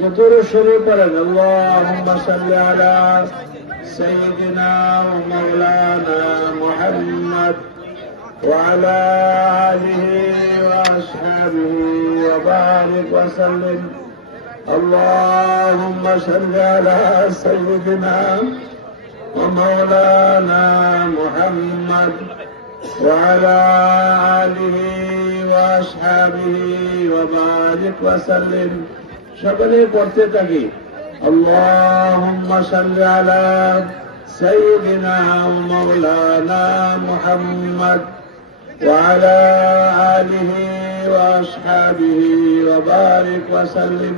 যতর শুরু করেন আল্লাহুম্মা সাল্লি আলা সাইয়্যিদিনা ওয়া মাওলানা মুহাম্মদ ওয়া আলা আলিহি ওয়া আসহাবিহি ওয়া বারিক ওয়া সাল্লিম আল্লাহুম্মা সাল্লি আলা সাইয়্যিদিনা ওয়া মাওলানা মুহাম্মদ ওয়া আলা আলিহি ওয়া আসহাবিহি ওয়া বারিক ওয়া সাল্লিম। সকলে পড়তে থাকি আল্লাহুম্মা সাল্লি আলা সাইয়্যিদিনা ওয়া মাওলানা মুহাম্মদ ওয়া আলা আলিহি ওয়া আসহাবিহি ওয়া বারিক ওয়া সাল্লিম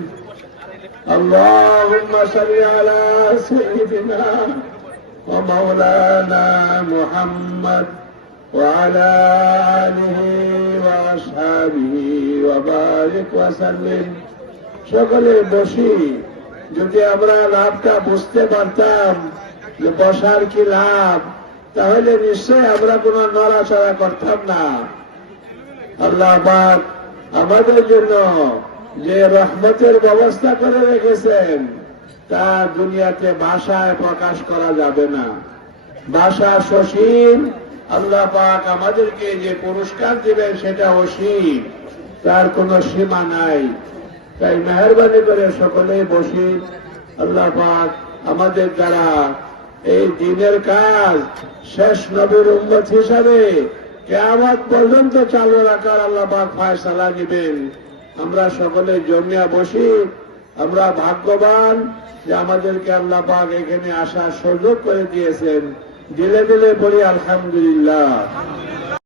আল্লাহুম্মা সাল্লি আলা সাইয়্যিদিনা ওয়া মাওলানা মুহাম্মদ ওয়া আলা আলিহি ওয়া আসহাবিহি ওয়া বারিক ওয়া সাল্লিম। সকলে বসি। যদি আমরা লাভটা বুঝতে পারতাম যে বসার কি লাভ, তাহলে নিশ্চয় আমরা কোন নড়াচড়া করতাম না। আল্লাহ পাক আমাদের জন্য যে রহমতের ব্যবস্থা করে রেখেছেন তা দুনিয়াতে ভাষায় প্রকাশ করা যাবে না। ভাষা সসীম। আল্লাহ পাক আমাদেরকে যে পুরস্কার দিবেন সেটা অসীম, তার কোনো সীমা নাই। তাই মেহরবানি করে সকলেই বসি। আল্লাহ পাক আমাদের দ্বারা এই দিনের কাজ শেষ নবীর উম্মত হিসাবে কিয়ামত পর্যন্ত চালু রাখার আল্লাহ পাক ফয়সালা নিবেন। আমরা সকলে জমিয়া বসি। আমরা ভাগ্যবান যে আমাদেরকে আল্লাহ পাক এখানে আসার সুযোগ করে দিয়েছেন। দিলে দিলে বলি আলহামদুলিল্লাহ।